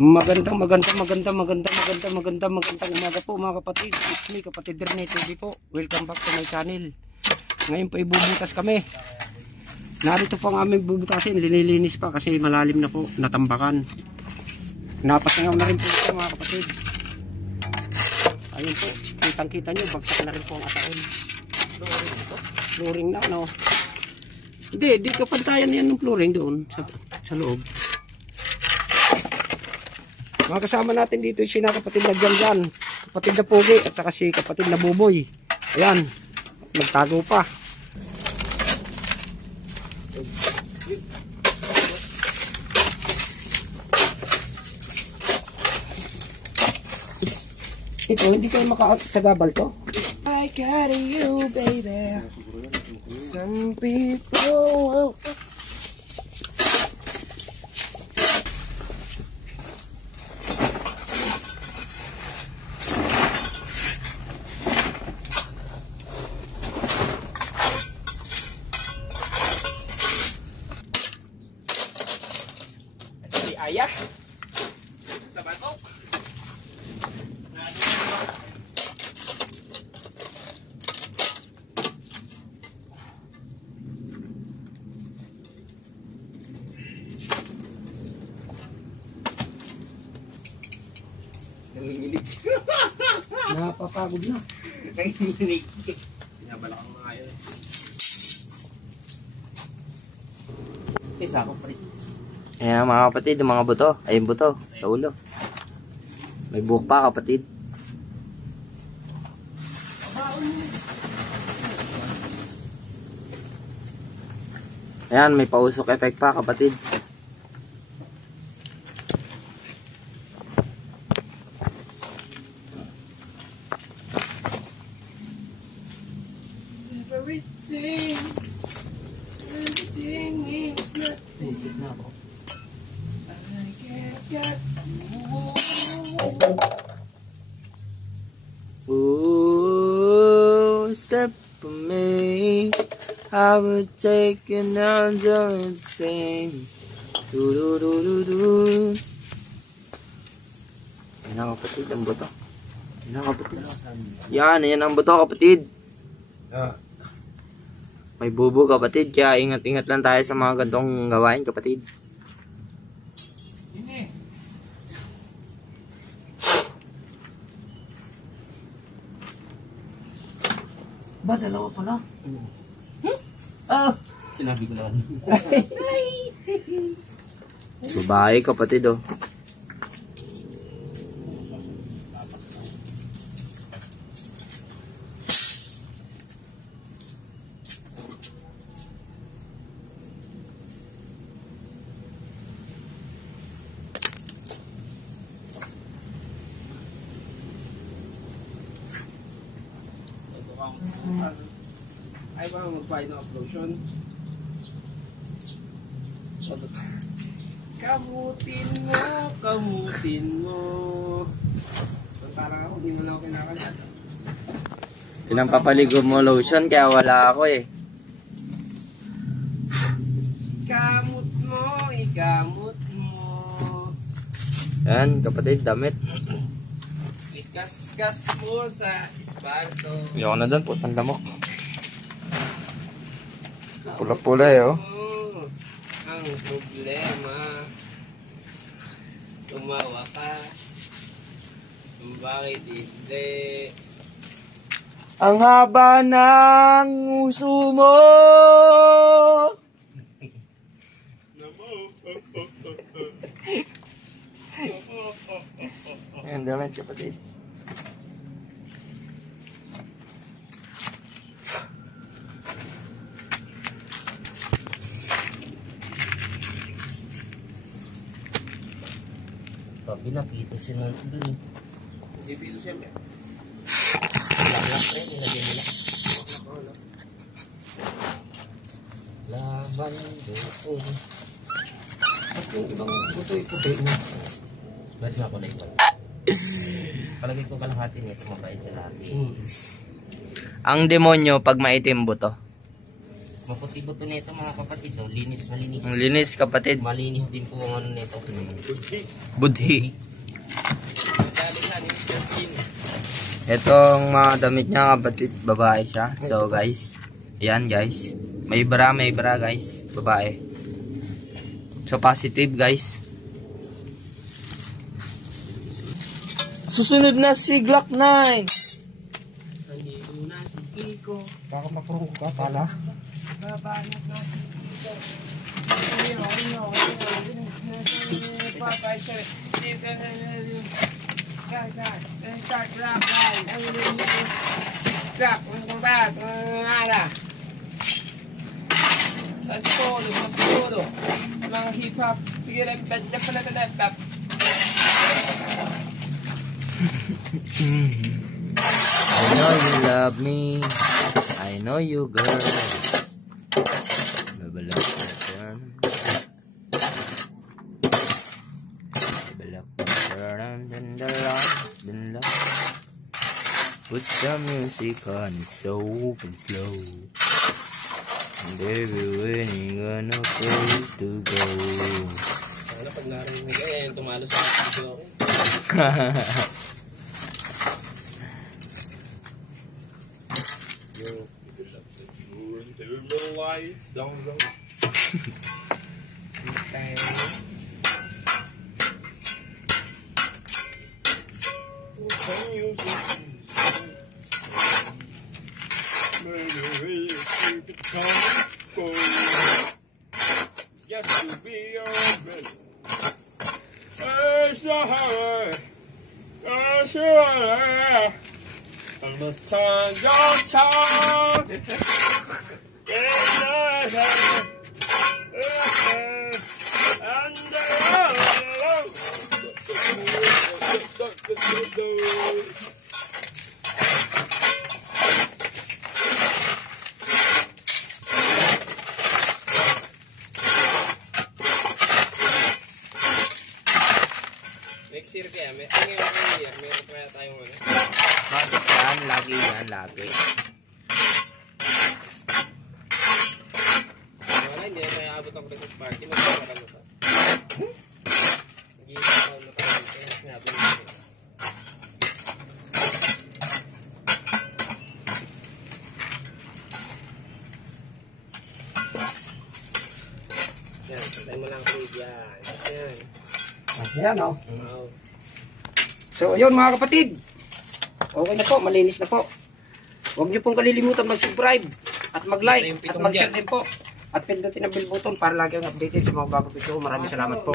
Magandang umaga po mga kapatid. It's me, kapatid Rene TV po. Welcome back to my channel. Ngayon po ibubutas kami. Narito po ang aming bubutasin. Linilinis pa kasi malalim na po, natambakan. Napasangaw na rin po ito mga kapatid. Ayun po, kitang kita nyo, bagsak na rin po ang ataon. Flooring na ano. Hindi, dito pantayan yan ng flooring doon sa loob. Mga kasama natin dito si kapatid na Janjan, kapatid na Pogi at saka si kapatid na Buboy. Ayan, nagtago pa. Ito, hindi kayo makasagabal to? I got you, baby. Some people. Ayah tabato nanginginig. Napapagod na. Nanginginig. Pinabala ko mga yun. Isa ako pa rin. Ayan mga kapatid, yung mga buto. Ayun buto, sa ulo. May buhok pa kapatid. Ayan, may pausok effect pa kapatid. Everything means nothing. Ooh, step for me, I would take you down to insane. Do do do do do. Yan ang kapatid, ang buto. Yan ang kapatid. Yan ang buto kapatid. May bubo kapatid, kaya ingat-ingat lang tayo sa mga gantong gawain kapatid. Ba, dalawa pala? Sinabi ko lang. Babae kapatid oh. Ay ba magbayad ng uploadtion? Kamutin mo. Parang ako, hindi na lang ako kinakalat. Pinampapaligo mo lotion kaya wala ako eh. Ikamot mo. Yan kapatid, damit. Ikas-kas mo sa isbalto. Ayoko na doon, putang lamok. Pula-pula eh oh. Ang problema, tumawa ka. Bakit hindi? Ang haba ng uso mo. Ayan, damit kapatid. Pinapito sila dun. Hindi pito siyempre. Laklak rin, nilagay nila. Laban doon. At yung ibang buto puti na. Ba't nga kulay ko? Palagay ko kalahati nito, mabait kalahati. Ang demonyo pag maitim buto. Maputi buto nito mga kapatid. Oh. Linis, malinis. Ang linis kapatid. Malinis din po ang ano nito. Budhi. Itong mga damit niya kapatid, babae siya. So guys, yan guys. May bra guys, babae. So positive guys. Susunod na si Glock 9. Nandito na si Kiko. Baka mapurong ka pala. Babanat na si Kiko. Sa siguro, mga hip-hop, sige lang, bad na pala ka laptop. I know you love me. I know you girl. Babalak na turn. Babalak na turn. Then the put some music on so slow. And baby, when you gonna place to go? Ano pag narinig eh, tumalo sa video ako. Little lights down low. Yes, to be your man. I'm a ton, your tongue. Next year kaya, meron kaya tayong ano? Bakit yan? Lagi yan, lagi. Wala, hindi na tayo abot ang Christmas party. Magkakaroon mo pa. Nag-iisip ako na tayo. Kaya sinabi natin. Yan, pantay mo lang Craig yan. Yan. Ayan o. Oh. So yun mga kapatid. Okay na po, malinis na po. Huwag niyo pong kalilimutan mag-subscribe at mag-like at mag-share din po. At pindutin ang bell button para lagi ang updated sa mga bagong video. Maraming salamat po.